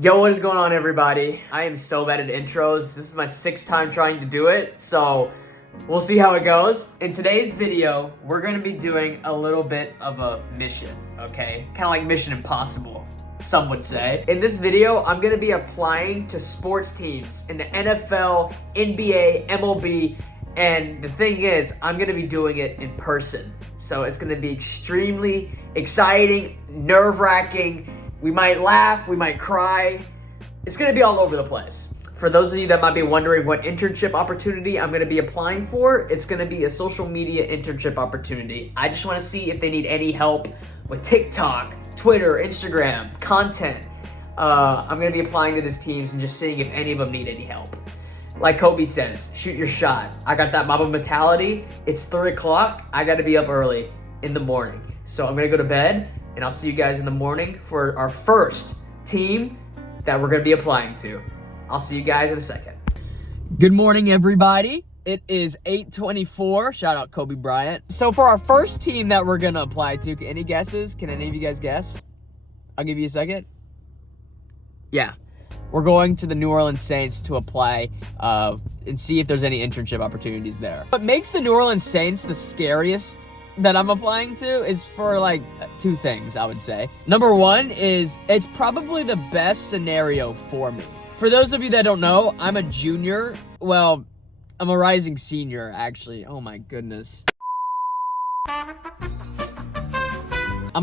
Yo, what is going on, everybody? I am so bad at intros. This is my 6th time trying to do it, so we'll see how it goes. In today's video, we're gonna be doing a little bit of a mission, okay? Kind of like Mission Impossible, some would say. In this video, I'm gonna be applying to sports teams in the NFL, NBA, MLB, and the thing is, I'm gonna be doing it in person. So it's gonna be extremely exciting, nerve-wracking. We might laugh, we might cry. It's gonna be all over the place. For those of you that might be wondering what internship opportunity I'm gonna be applying for, it's gonna be a social media internship opportunity. I just wanna see if they need any help with TikTok, Twitter, Instagram, content. I'm gonna be applying to these teams and just seeing if any of them need any help. Like Kobe says, shoot your shot. I got that Mamba mentality. It's 3 o'clock, I gotta be up early in the morning. So I'm gonna go to bed, and I'll see you guys in the morning for our first team that we're going to be applying to. I'll see you guys in a second. Good morning, everybody. It is 8:24. Shout out Kobe Bryant. So for our first team that we're going to apply to, any guesses? Can any of you guys guess? I'll give you a second. Yeah. We're going to the New Orleans Saints to apply and see if there's any internship opportunities there. What makes the New Orleans Saints the scariest that I'm applying to is for like 2 things, I would say. Number 1 is it's probably the best scenario for me. For those of you that don't know, I'm a junior. Well, I'm a rising senior, actually. Oh my goodness. I'm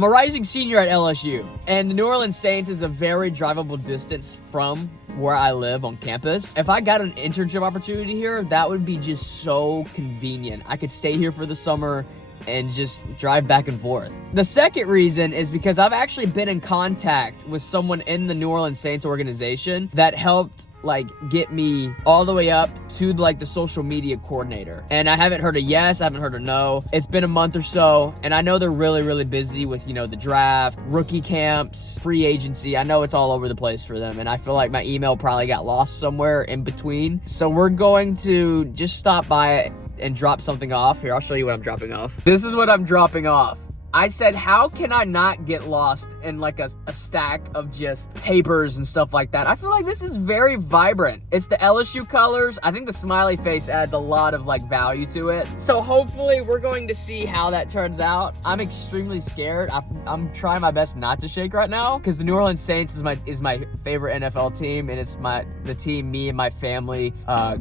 a rising senior at LSU, and the New Orleans Saints is a very drivable distance from where I live on campus. If I got an internship opportunity here, that would be just so convenient. I could stay here for the summer and just drive back and forth. The second reason is because I've actually been in contact with someone in the New Orleans Saints organization that helped like get me all the way up to like the social media coordinator. And I haven't heard a yes, I haven't heard a no. It's been a month or so, and I know they're really busy with, you know, the draft, rookie camps, free agency. I know it's all over the place for them, and I feel like my email probably got lost somewhere in between. So we're going to just stop by and drop something off. Here, I'll show you what I'm dropping off. This is what I'm dropping off. I said, how can I not get lost in like a stack of just papers and stuff like that? I feel like this is very vibrant. It's the LSU colors. I think the smiley face adds a lot of like value to it. So hopefully we're going to see how that turns out. I'm extremely scared. I'm trying my best not to shake right now because the New Orleans Saints is my favorite NFL team, and it's the team me and my family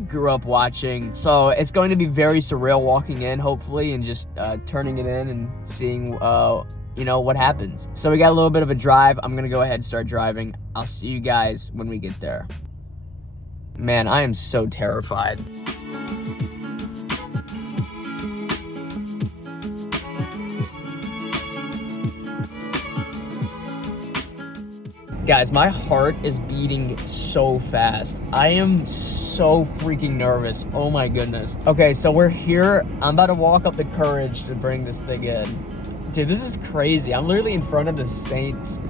grew up watching. So it's going to be very surreal walking in, hopefully, and just turning it in and seeing you know, what happens. So we got a little bit of a drive. I'm gonna go ahead and start driving. I'll see you guys when we get there. Man, I am so terrified. Guys, my heart is beating so fast. I am so freaking nervous. Oh my goodness. Okay, so we're here. I'm about to walk up the courage to bring this thing in. Dude, this is crazy. I'm literally in front of the Saints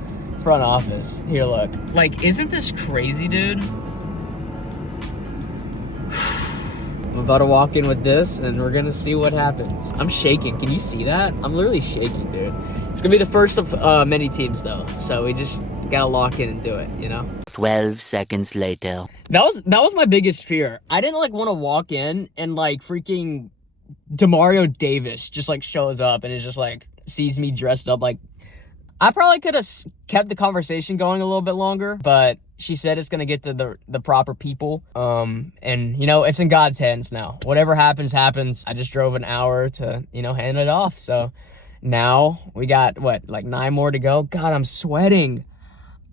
front office. Here, look. Like, isn't this crazy, dude? I'm about to walk in with this, and we're gonna see what happens. I'm shaking. Can you see that? I'm literally shaking, dude. It's gonna be the first of many teams, though. So we just gotta lock in and do it, you know? 12 seconds later. That was my biggest fear. I didn't, like, want to walk in and, like, freaking Demario Davis just, like, shows up and is just, like, sees me dressed up. Like, I probably could have kept the conversation going a little bit longer, but she said it's going to get to the proper people. And, you know, it's in God's hands now. Whatever happens, happens. I just drove an hour to, you know, hand it off. So now we got, what, like 9 more to go? God, I'm sweating.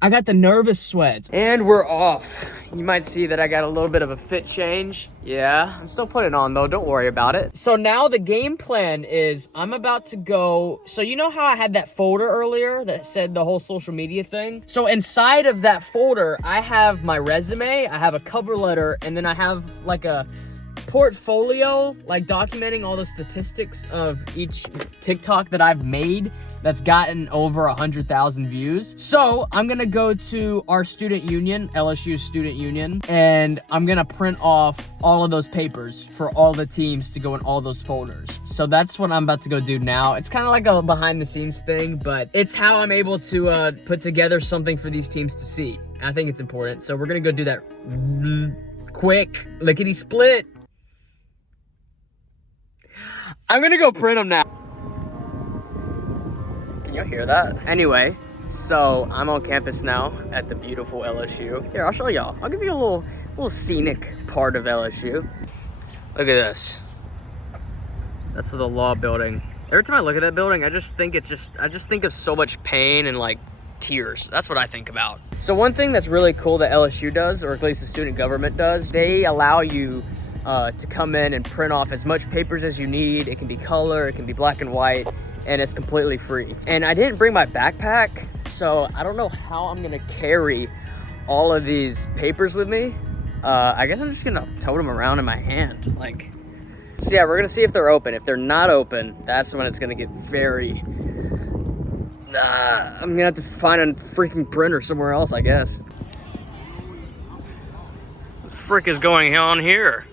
I got the nervous sweats. And we're off. You might see that I got a little bit of a fit change. Yeah, I'm still putting it on though, don't worry about it. So now the game plan is I'm about to go, so you know how I had that folder earlier that said the whole social media thing? So inside of that folder, I have my resume, I have a cover letter, and then I have like a portfolio, like documenting all the statistics of each TikTok that I've made that's gotten over 100,000 views. So I'm gonna go to our student union, LSU student union, and I'm gonna print off all of those papers for all the teams to go in all those folders. So that's what I'm about to go do now. It's kind of like a behind the scenes thing, but it's how I'm able to put together something for these teams to see. I think it's important. So we're gonna go do that quick, lickety split. I'm gonna go print them now. Can y'all hear that? Anyway, so I'm on campus now at the beautiful LSU. Here, I'll show y'all. I'll give you a little scenic part of LSU. Look at this. That's the law building. Every time I look at that building, I just think of so much pain and like tears. That's what I think about. So one thing that's really cool that LSU does, or at least the student government does, they allow you to come in and print off as much papers as you need. It can be color, it can be black and white, and it's completely free. And I didn't bring my backpack, so I don't know how I'm gonna carry all of these papers with me. I guess I'm just gonna tote them around in my hand. Like, so yeah, we're gonna see if they're open. If they're not open, that's when it's gonna get very, I'm gonna have to find a freaking printer somewhere else, I guess. What the frick is going on here?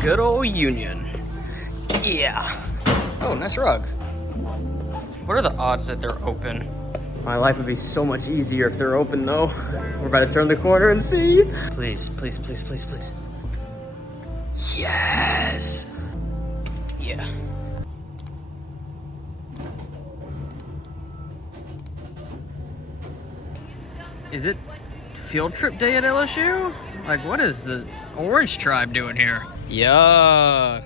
Good old Union. Yeah. Oh, nice rug. What are the odds that they're open? My life would be so much easier if they're open, though. We're about to turn the corner and see. Please, please, please, please, please. Yes. Yeah. Is it field trip day at LSU? Like, what is the Orange Tribe doing here? Yeah.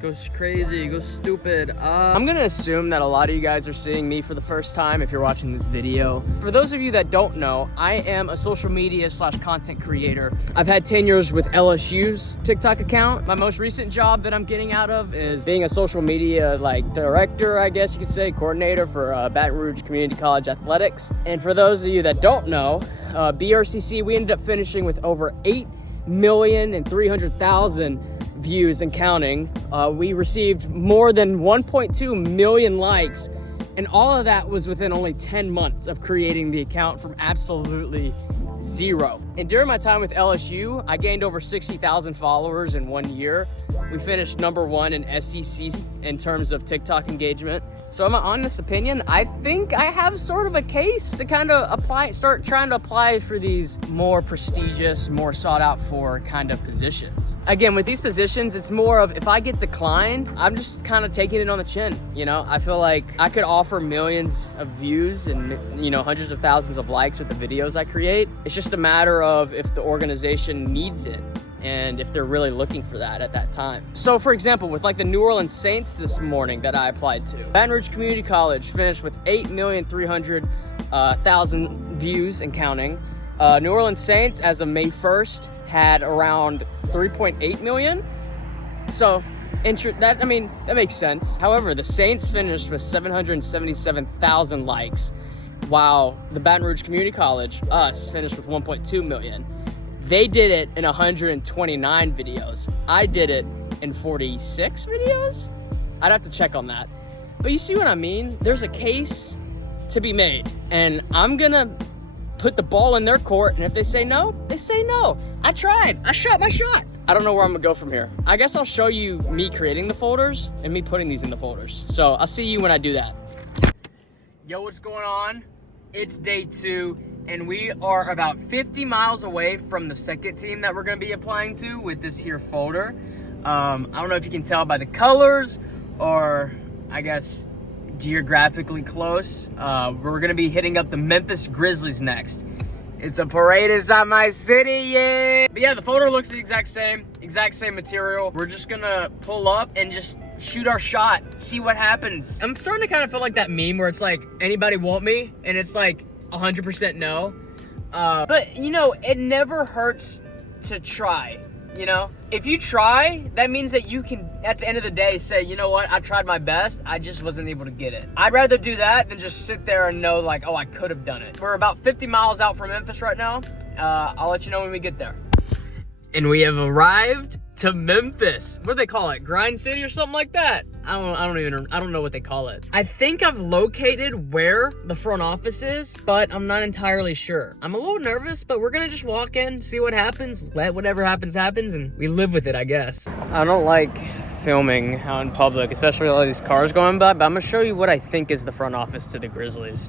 Go crazy, go stupid. I'm gonna assume that a lot of you guys are seeing me for the first time if you're watching this video. For those of you that don't know, I am a social media / content creator. I've had tenures with LSU's TikTok account. My most recent job that I'm getting out of is being a social media director, I guess you could say, coordinator for Baton Rouge Community College Athletics. And for those of you that don't know, BRCC, we ended up finishing with over 8,300,000 views and counting. We received more than 1.2 million likes, and all of that was within only 10 months of creating the account from absolutely zero. And during my time with LSU, I gained over 60,000 followers in 1 year. We finished #1 in SEC in terms of TikTok engagement. So in my honest opinion, I think I have sort of a case to kind of start trying to apply for these more prestigious, more sought out for kind of positions. Again, with these positions, it's more of if I get declined, I'm just kind of taking it on the chin. You know, I feel like I could offer millions of views and, you know, hundreds of thousands of likes with the videos I create. It's just a matter of if the organization needs it and if they're really looking for that at that time. So for example, with like the New Orleans Saints this morning that I applied to, Baton Rouge Community College finished with 8,300,000 views and counting. New Orleans Saints as of May 1st had around 3.8 million. So that makes sense. However, the Saints finished with 777,000 likes, while the Baton Rouge Community College, us, finished with 1.2 million. They did it in 129 videos. I did it in 46 videos? I'd have to check on that. But you see what I mean? There's a case to be made, and I'm gonna put the ball in their court, and if they say no, they say no. I tried. I shot my shot. I don't know where I'm gonna go from here. I guess I'll show you me creating the folders and me putting these in the folders. So I'll see you when I do that. Yo, what's going on? It's day 2, and we are about 50 miles away from the second team that we're gonna be applying to with this here folder. I don't know if you can tell by the colors or I guess geographically close. We're gonna be hitting up the Memphis Grizzlies next. It's a parade inside my city, yeah! But yeah, the folder looks the exact same material. We're just gonna pull up and just shoot our shot, see what happens. I'm starting to kind of feel like that meme where it's like, anybody want me? And it's like 100% no. But you know, it never hurts to try, you know? If you try, that means that you can, at the end of the day, say, you know what, I tried my best, I just wasn't able to get it. I'd rather do that than just sit there and know like, oh, I could have done it. We're about 50 miles out from Memphis right now. I'll let you know when we get there. And we have arrived to Memphis. What do they call it? Grind City or something like that? I don't know what they call it. I think I've located where the front office is, but I'm not entirely sure. I'm a little nervous, but we're gonna just walk in, see what happens, let whatever happens, and we live with it, I guess. I don't like filming out in public, especially with all these cars going by, but I'm gonna show you what I think is the front office to the Grizzlies.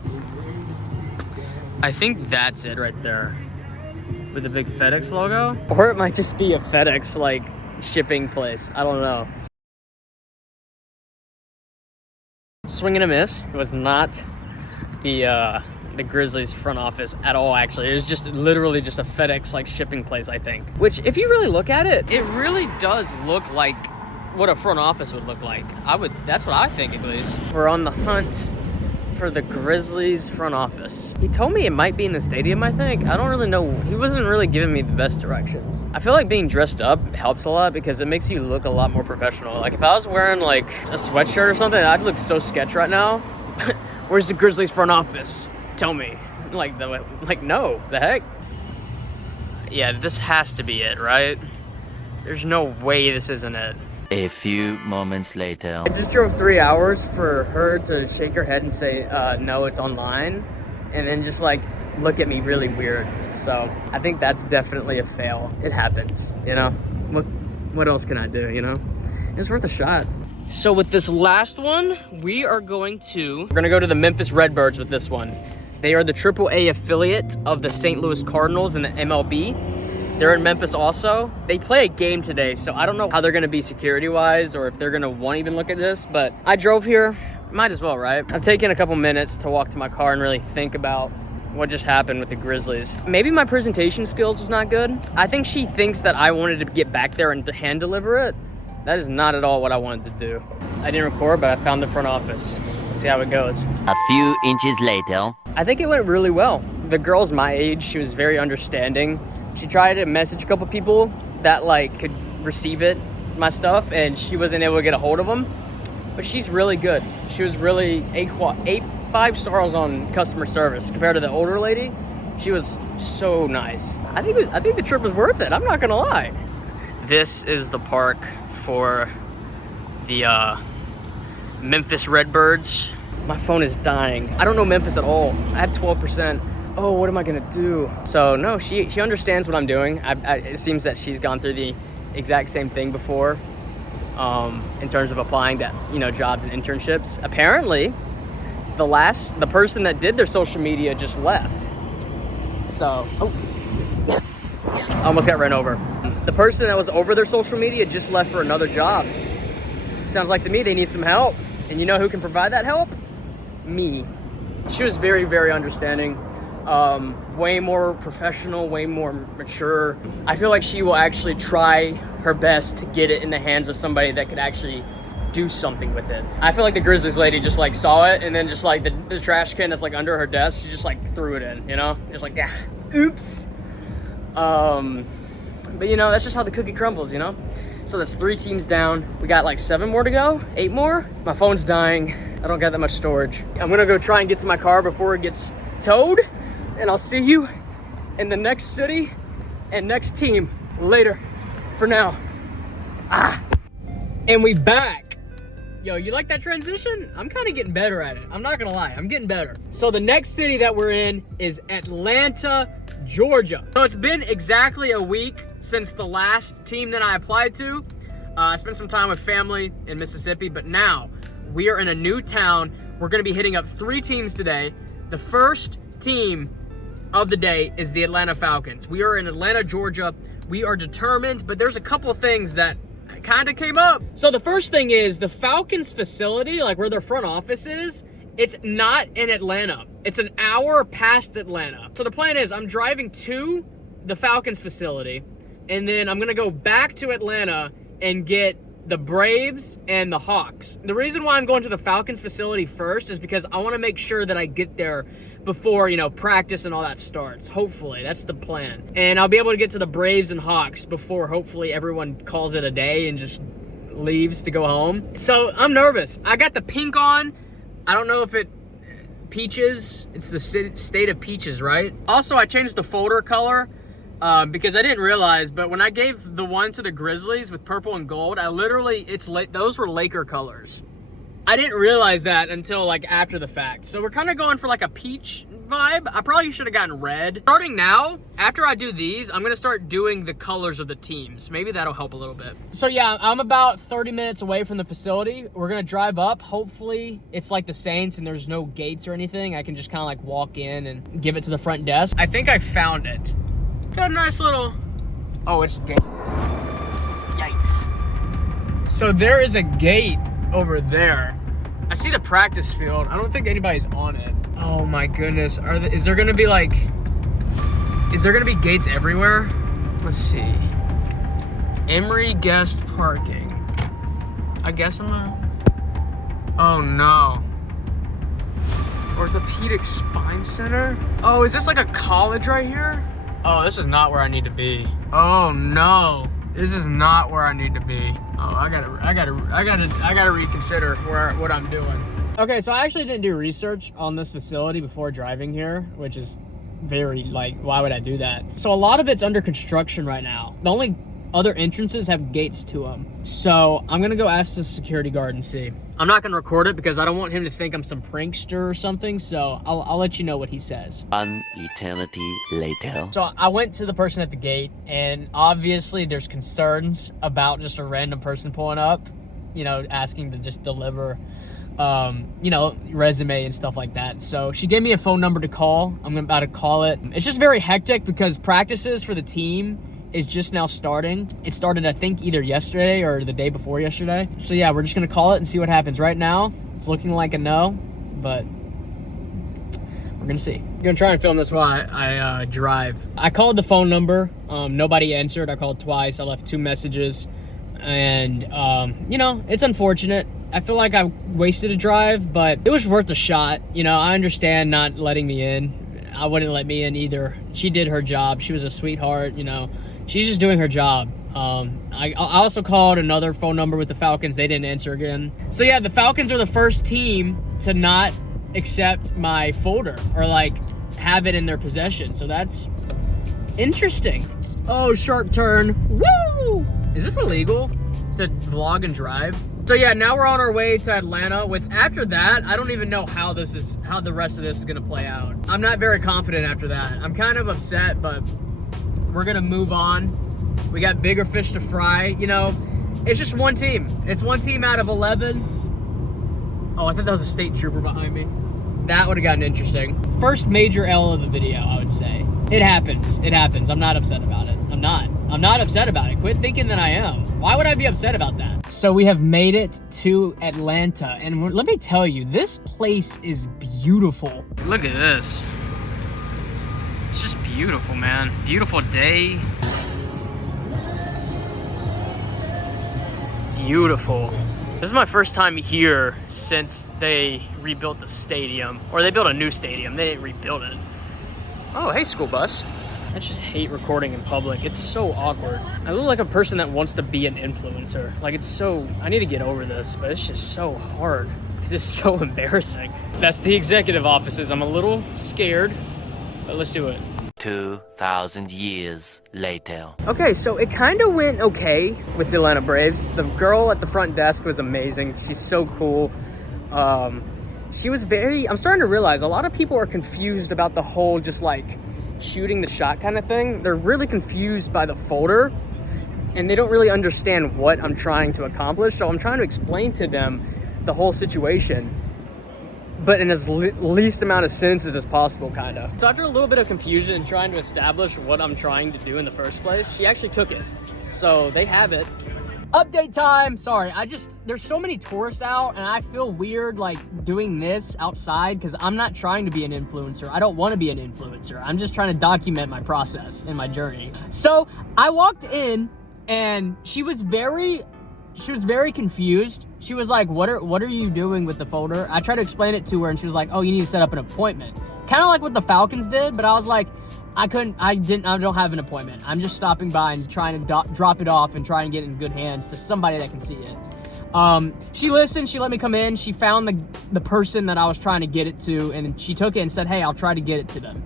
I think that's it right there, with the big FedEx logo. Or it might just be a FedEx, like, shipping place. I don't know. Swing and a miss. It was not the Grizzlies front office at all, actually. It was just literally just a FedEx, like, shipping place, I think. Which, if you really look at it, it really does look like what a front office would look like. That's what I think, at least. We're on the hunt for the Grizzlies front office. He told me it might be in the stadium, I think. I don't really know. He wasn't really giving me the best directions. I feel like being dressed up helps a lot because it makes you look a lot more professional. Like if I was wearing like a sweatshirt or something, I'd look so sketch right now. Where's the Grizzlies front office? Tell me. Like no, the heck? Yeah, this has to be it, right? There's no way this isn't it. A few moments later. I just drove 3 hours for her to shake her head and say, no, it's online. And then just like look at me really weird. So I think that's definitely a fail. It happens, you know? What else can I do, you know? It's worth a shot. So with this last one, we're gonna go to the Memphis Redbirds with this one. They are the AAA affiliate of the St. Louis Cardinals in the MLB. They're in Memphis also. They play a game today, so I don't know how they're gonna be security-wise or if they're gonna want to even look at this, but I drove here, might as well, right? I've taken a couple minutes to walk to my car and really think about what just happened with the Grizzlies. Maybe my presentation skills was not good. I think she thinks that I wanted to get back there and hand deliver it. That is not at all what I wanted to do. I didn't record, but I found the front office. Let's see how it goes. A few inches later. I think it went really well. The girl's my age, she was very understanding. She tried to message a couple people that like could receive my stuff, and she wasn't able to get a hold of them. But she's really good. She was really 5 stars on customer service compared to the older lady. She was so nice. I think the trip was worth it. I'm not gonna lie. This is the park for the Memphis Redbirds. My phone is dying. I don't know Memphis at all. I have 12%. Oh, what am I gonna do? So no, she understands what I'm doing. It seems that she's gone through the exact same thing before, in terms of applying to jobs and internships. Apparently, the person that did their social media just left. So, I almost got ran over. The person that was over their social media just left for another job. Sounds like to me they need some help, and you know who can provide that help? Me. She was very, very understanding. Way more professional, way more mature. I feel like she will actually try her best to get it in the hands of somebody that could actually do something with it. I feel like the Grizzlies lady just like saw it, and then just like the trash can that's like under her desk, she just like threw it in, just like, yeah, oops. But that's just how the cookie crumbles, So that's 3 teams down. We got like 7 more to go, 8 more. My phone's dying. I don't got that much storage. I'm gonna go try and get to my car before it gets towed. And I'll see you in the next city and next team later. For now. And we back. Yo, you like that transition? I'm kind of getting better at it. I'm not gonna lie, I'm getting better. So the next city that we're in is Atlanta, Georgia. So it's been exactly a week since the last team that I applied to. I spent some time with family in Mississippi, but now we are in a new town. We're gonna be hitting up 3 teams today. The first team of the day is the Atlanta Falcons. We are in Atlanta, Georgia. We are determined, but there's a couple things that kind of came up. So the first thing is the Falcons facility, like where their front office is, it's not in Atlanta. It's an hour past Atlanta. So the plan is I'm driving to the Falcons facility, and then I'm gonna go back to Atlanta and get the Braves and the Hawks. The reason why I'm going to the Falcons facility first is because I want to make sure that I get there before, practice and all that starts. Hopefully, that's the plan. And I'll be able to get to the Braves and Hawks before hopefully everyone calls it a day and just leaves to go home. So I'm nervous. I got the pink on. I don't know if peaches. It's the state of peaches, right? Also, I changed the folder color because I didn't realize, but when I gave the one to the Grizzlies with purple and gold, those were Laker colors. I didn't realize that until like after the fact. So we're kind of going for like a peach vibe. I probably should have gotten red. Starting now, after I do these, I'm gonna start doing the colors of the teams. Maybe that'll help a little bit. So yeah, I'm about 30 minutes away from the facility. We're gonna drive up. Hopefully it's like the Saints and there's no gates or anything. I can just kind of like walk in and give it to the front desk. I think I found it. Got a nice little, oh, it's gate. Yikes. So there is a gate over there. I see the practice field. I don't think anybody's on it. Oh my goodness. Is there gonna be gates everywhere? Let's see. Emory guest parking. I guess oh no. Orthopedic Spine Center? Oh, is this like a college right here? Oh, this is not where I need to be. Oh no, this is not where I need to be. Oh, I gotta reconsider what I'm doing. Okay, so I actually didn't do research on this facility before driving here, which is very, like, why would I do that? So a lot of it's under construction right now. The only other entrances have gates to them. So I'm gonna go ask the security guard and see. I'm not gonna record it because I don't want him to think I'm some prankster or something, so I'll let you know what he says. An eternity later. So I went to the person at the gate, and obviously there's concerns about just a random person pulling up, you know, asking to just deliver, you know, resume and stuff like that. So she gave me a phone number to call. I'm about to call it. It's just very hectic because practices for the team is just now starting. It started, I think, either yesterday or the day before yesterday. So yeah, we're just gonna call it and see what happens. Right now, it's looking like a no, but we're gonna see. I'm gonna try and film this while I drive. I called the phone number. Nobody answered. I called twice. I left 2 messages. And, you know, it's unfortunate. I feel like I wasted a drive, but it was worth a shot. You know, I understand not letting me in. I wouldn't let me in either. She did her job. She was a sweetheart, you know. She's just doing her job. I also called another phone number with the Falcons. They didn't answer again. So yeah, the Falcons are the first team to not accept my folder or like have it in their possession. So that's interesting. Oh, sharp turn. Woo! Is this illegal to vlog and drive? So yeah, now we're on our way to Atlanta. After that, I don't even know how the rest of this is gonna play out. I'm not very confident after that. I'm kind of upset, but we're gonna move on. We got bigger fish to fry. You know, it's just one team. It's one team out of 11. Oh, I thought that was a state trooper behind me. That would have gotten interesting. First major L of the video, I would say. It happens. It happens. I'm not upset about it. I'm not upset about it. Quit thinking that I am. Why would I be upset about that? So we have made it to Atlanta. And let me tell you, this place is beautiful. Look at this. It's just beautiful, man. Beautiful day. Beautiful. This is my first time here since they rebuilt the stadium. Or they built a new stadium. They didn't rebuild it. Oh, hey, school bus. I just hate recording in public. It's so awkward. I look like a person that wants to be an influencer. Like, it's so... I need to get over this, but it's just so hard. Because it's so embarrassing. That's the executive offices. I'm a little scared, but let's do it. 2,000 years later. Okay, so it kind of went okay with the Atlanta Braves. The girl at the front desk was amazing. She's so cool. She was very... I'm starting to realize a lot of people are confused about the whole just like shooting the shot kind of thing. They're really confused by the folder and they don't really understand what I'm trying to accomplish. So I'm trying to explain to them the whole situation, but in as least amount of sentences as possible, kind of. So after a little bit of confusion and trying to establish what I'm trying to do in the first place, she actually took it. So they have it. Update time. Sorry, there's so many tourists out and I feel weird like doing this outside because I'm not trying to be an influencer. I don't want to be an influencer. I'm just trying to document my process and my journey. So I walked in and she was very confused. She was like, what are you doing with the folder? I tried to explain it to her and she was like, oh, you need to set up an appointment. Kind of like what the Falcons did, but I was like, I don't have an appointment. I'm just stopping by and trying to drop it off and try and get it in good hands to somebody that can see it. She listened, she let me come in, she found the person that I was trying to get it to, and she took it and said, hey, I'll try to get it to them.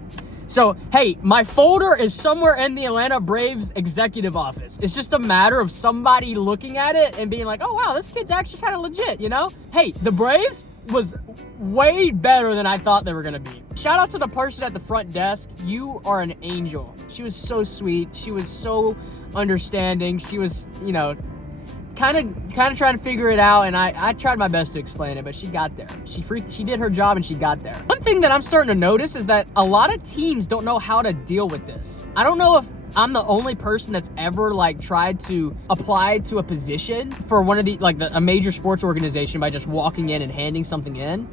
So, hey, my folder is somewhere in the Atlanta Braves executive office. It's just a matter of somebody looking at it and being like, oh, wow, this kid's actually kind of legit, you know? Hey, the Braves was way better than I thought they were going to be. Shout out to the person at the front desk. You are an angel. She was so sweet. She was so understanding. She was, you know, kind of trying to figure it out, and I tried my best to explain it, but she got there. She did her job and she got there. One thing that I'm starting to notice is that a lot of teams don't know how to deal with this. I don't know if I'm the only person that's ever like tried to apply to a position for one of the a major sports organization by just walking in and handing something in.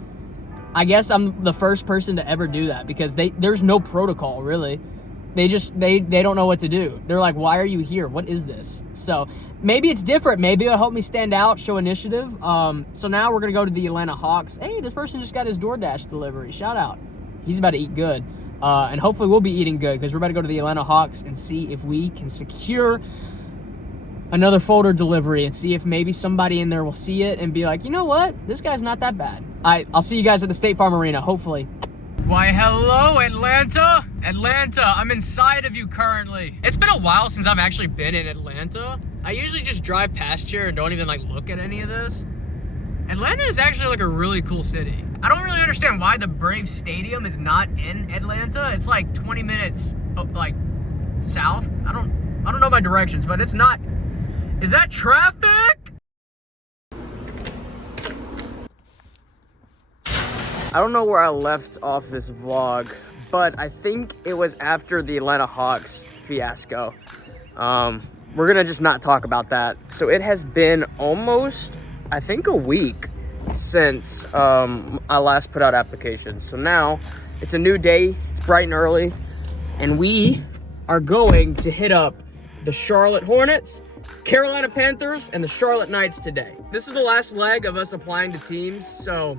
I guess I'm the first person to ever do that because there's no protocol really. They don't know what to do. They're like, why are you here? What is this? So maybe it's different. Maybe it'll help me stand out, show initiative. So now we're going to go to the Atlanta Hawks. Hey, this person just got his DoorDash delivery. Shout out. He's about to eat good. And hopefully we'll be eating good because we're about to go to the Atlanta Hawks and see if we can secure another folder delivery and see if maybe somebody in there will see it and be like, you know what? This guy's not that bad. I'll see you guys at the State Farm Arena, hopefully. Why, hello, Atlanta. Atlanta, I'm inside of you currently. It's been a while since I've actually been in Atlanta. I usually just drive past here and don't even like look at any of this. Atlanta is actually like a really cool city. I don't really understand why the Braves Stadium is not in Atlanta. It's like 20 minutes like south. I don't know my directions, but it's not. Is that traffic? I don't know where I left off this vlog, but I think it was after the Atlanta Hawks fiasco. We're gonna just not talk about that. So it has been almost, I think, a week since I last put out applications. So now it's a new day, it's bright and early, and we are going to hit up the Charlotte Hornets, Carolina Panthers, and the Charlotte Knights today. This is the last leg of us applying to teams, so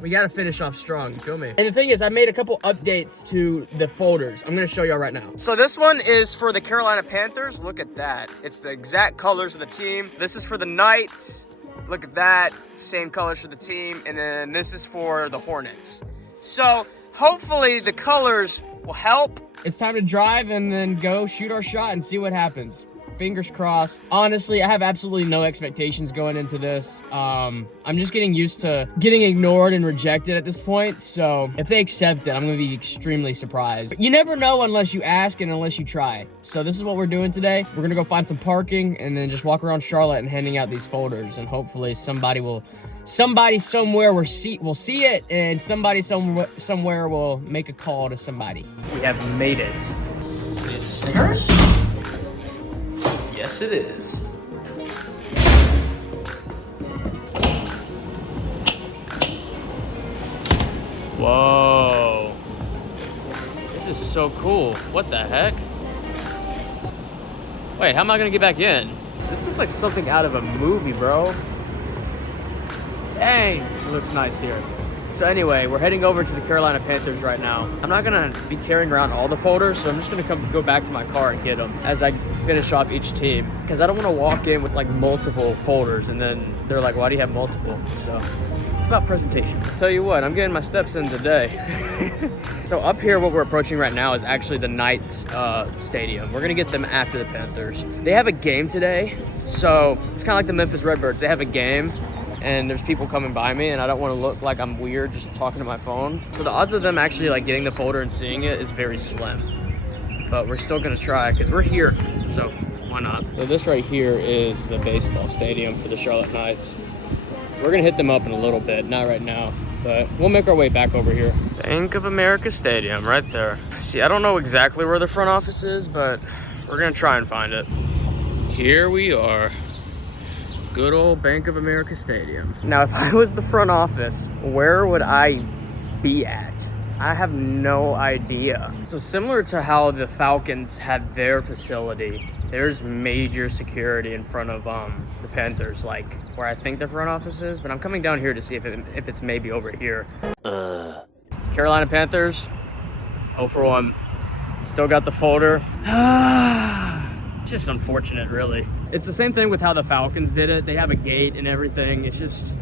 we gotta finish off strong, you feel me? And the thing is, I made a couple updates to the folders. I'm gonna show y'all right now. So this one is for the Carolina Panthers. Look at that. It's the exact colors of the team. This is for the Knights. Look at that. Same colors for the team. And then this is for the Hornets. So hopefully the colors will help. It's time to drive and then go shoot our shot and see what happens. Fingers crossed. Honestly, I have absolutely no expectations going into this. I'm just getting used to getting ignored and rejected at this point. So if they accept it, I'm going to be extremely surprised. But you never know unless you ask and unless you try. So this is what we're doing today. We're going to go find some parking and then just walk around Charlotte and handing out these folders. And hopefully somebody somewhere will see it, and somebody somewhere will make a call to somebody. We have made it. Is the stickers? Yes, it is. Whoa. This is so cool. What the heck? Wait, how am I gonna get back in? This looks like something out of a movie, bro. Dang, it looks nice here. So anyway, we're heading over to the Carolina Panthers right now. I'm not gonna be carrying around all the folders, so I'm just gonna go back to my car and get them as I finish off each team. Because I don't wanna walk in with like multiple folders and then they're like, why do you have multiple? So it's about presentation. I'll tell you what, I'm getting my steps in today. So up here, what we're approaching right now is actually the Knights stadium. We're gonna get them after the Panthers. They have a game today, so it's kind of like the Memphis Redbirds. They have a game, and there's people coming by me, and I don't want to look like I'm weird just talking to my phone. So the odds of them actually like getting the folder and seeing it is very slim. But we're still gonna try because we're here, so why not? So this right here is the baseball stadium for the Charlotte Knights. We're gonna hit them up in a little bit, not right now, but we'll make our way back over here. Bank of America Stadium, right there. See, I don't know exactly where the front office is, but we're gonna try and find it. Here we are. Good old Bank of America Stadium. Now, if I was the front office, where would I be at? I have no idea. So similar to how the Falcons had their facility, there's major security in front of the Panthers, like where I think the front office is, but I'm coming down here to see if it's maybe over here. Carolina Panthers, 0 for 1. Still got the folder. It's just unfortunate, really. It's the same thing with how the Falcons did it. They have a gate and everything. It's just,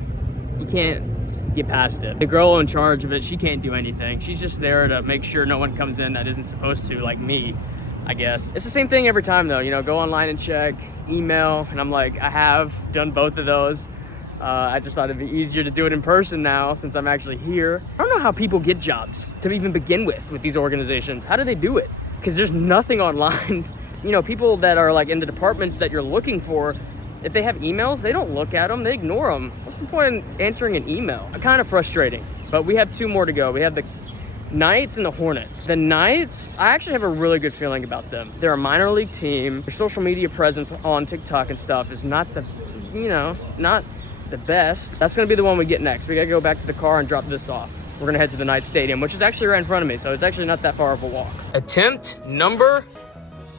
you can't get past it. The girl in charge of it, she can't do anything. She's just there to make sure no one comes in that isn't supposed to, like me, I guess. It's the same thing every time though, you know, go online and check, email, and I'm like, I have done both of those. I just thought it'd be easier to do it in person now since I'm actually here. I don't know how people get jobs to even begin with these organizations. How do they do it? Because there's nothing online. You know, people that are like in the departments that you're looking for, if they have emails, they don't look at them, they ignore them. What's the point in answering an email? Kind of frustrating, but we have 2 more to go. We have the Knights and the Hornets. The Knights, I actually have a really good feeling about them. They're a minor league team. Their social media presence on TikTok and stuff is not the, you know, not the best. That's gonna be the one we get next. We gotta go back to the car and drop this off. We're gonna head to the Knights Stadium, which is actually right in front of me, so it's actually not that far of a walk. Attempt number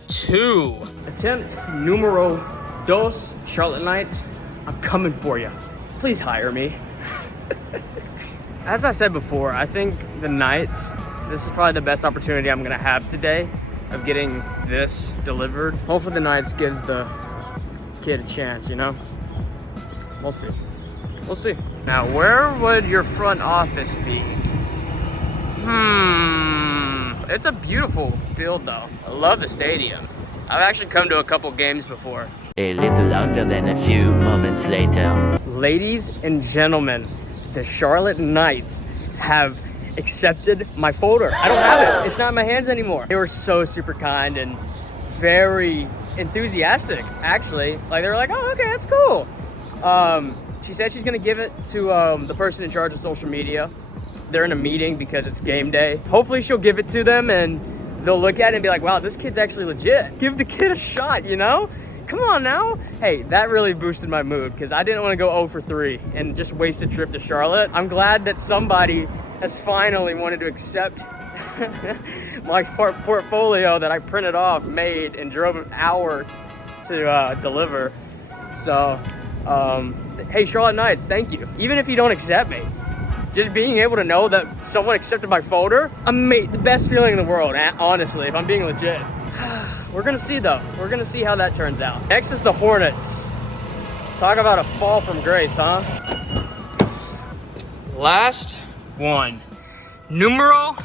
2. Attempt numero 2, Charlotte Knights. I'm coming for you. Please hire me. As I said before, I think the Knights, this is probably the best opportunity I'm gonna have today of getting this delivered. Hopefully the Knights gives the kid a chance, you know? We'll see. We'll see. Now, where would your front office be? It's a beautiful field though. I love the stadium. I've actually come to a couple games before. A little longer than a few moments later. Ladies and gentlemen, the Charlotte Knights have accepted my folder. I don't have it. It's not in my hands anymore. They were so super kind and very enthusiastic, actually. Like, they were like, oh, okay, that's cool. She said she's gonna give it to the person in charge of social media. They're in a meeting because it's game day. Hopefully she'll give it to them and they'll look at it and be like, wow, this kid's actually legit. Give the kid a shot, you know? Come on now. Hey, that really boosted my mood because I didn't want to go 0 for 3 and just waste a trip to Charlotte. I'm glad that somebody has finally wanted to accept my portfolio that I printed off, made, and drove an hour to deliver. So, hey, Charlotte Knights, thank you. Even if you don't accept me, just being able to know that someone accepted my folder, the best feeling in the world, honestly, if I'm being legit. We're gonna see though. We're gonna see how that turns out. Next is the Hornets. Talk about a fall from grace, huh? Last one. Numero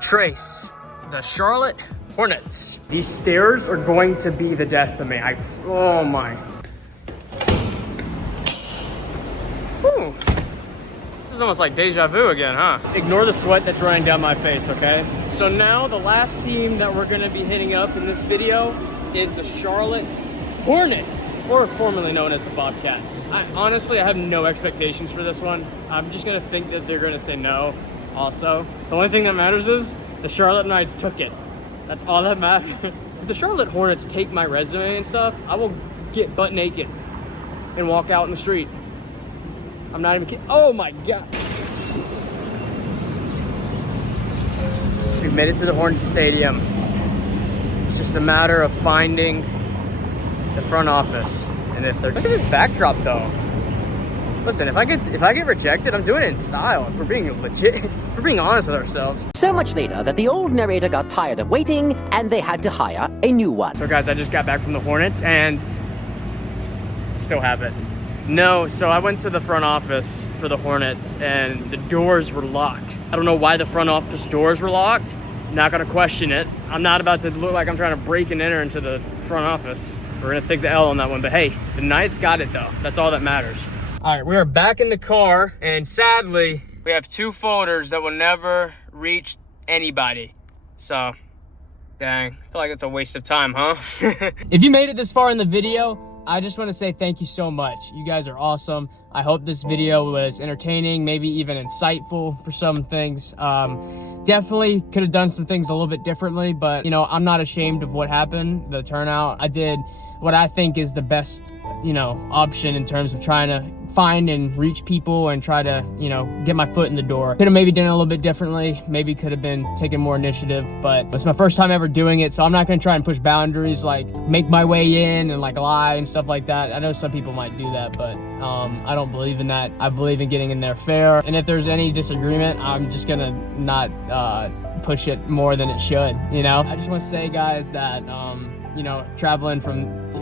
tres. The Charlotte Hornets. These stairs are going to be the death of me. Oh my. Whew. This is almost like deja vu again, huh? Ignore the sweat that's running down my face, okay? So now the last team that we're gonna be hitting up in this video is the Charlotte Hornets, or formerly known as the Bobcats. Honestly, I have no expectations for this one. I'm just gonna think that they're gonna say no also. The only thing that matters is the Charlotte Knights took it. That's all that matters. If the Charlotte Hornets take my resume and stuff, I will get butt naked and walk out in the street. I'm not even kidding. Oh my God. We've made it to the Hornets Stadium. It's just a matter of finding the front office. And if they're, look at this backdrop though. Listen, if I get rejected, I'm doing it in style. If we're being legit, if we're being honest with ourselves. So much later that the old narrator got tired of waiting and they had to hire a new one. So guys, I just got back from the Hornets and still have it. No, so I went to the front office for the Hornets and the doors were locked. I don't know why the front office doors were locked. Not gonna question it. I'm not about to look like I'm trying to break and enter into the front office. We're gonna take the L on that one, but hey, the Knights got it though. That's all that matters. All right, we are back in the car and sadly, we have 2 folders that will never reach anybody. So, dang, I feel like it's a waste of time, huh? If you made it this far in the video, I just want to say thank you so much. You guys are awesome. I hope this video was entertaining, maybe even insightful for some things. Definitely could have done some things a little bit differently, but you know, I'm not ashamed of what happened, the turnout. I did what I think is the best, you know, option in terms of trying to find and reach people and try to, you know, get my foot in the door. Could have maybe done it a little bit differently, maybe could have been taking more initiative, but it's my first time ever doing it, so I'm not gonna try and push boundaries, like make my way in and like lie and stuff like that. I know some people might do that, but I don't believe in that. I believe in getting in there fair, and if there's any disagreement, I'm just gonna not push it more than it should, you know? I just wanna say, guys, that you know, traveling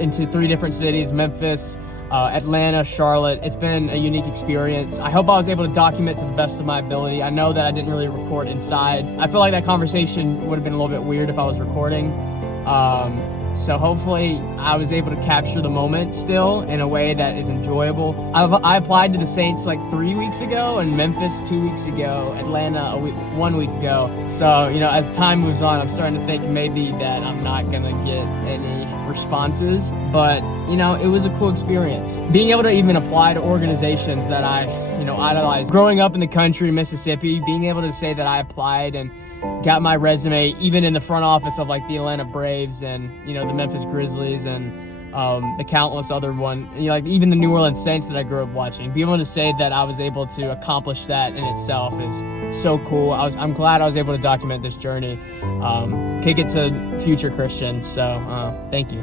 into 3 different cities, Memphis, Atlanta, Charlotte. It's been a unique experience. I hope I was able to document to the best of my ability. I know that I didn't really record inside. I feel like that conversation would have been a little bit weird if I was recording. So hopefully I was able to capture the moment still in a way that is enjoyable. I applied to the Saints like 3 weeks ago, and Memphis 2 weeks ago, Atlanta 1 week ago. So, you know, as time moves on, I'm starting to think maybe that I'm not gonna get any responses, but you know, it was a cool experience. Being able to even apply to organizations that I, you know, idolized. Growing up in the country, Mississippi, being able to say that I applied and got my resume even in the front office of like the Atlanta Braves and, you know, the Memphis Grizzlies and the countless other one, you know, like even the New Orleans Saints that I grew up watching. Being able to say that I was able to accomplish that in itself is so cool. I'm glad I was able to document this journey. Kick it to future Christians. So thank you.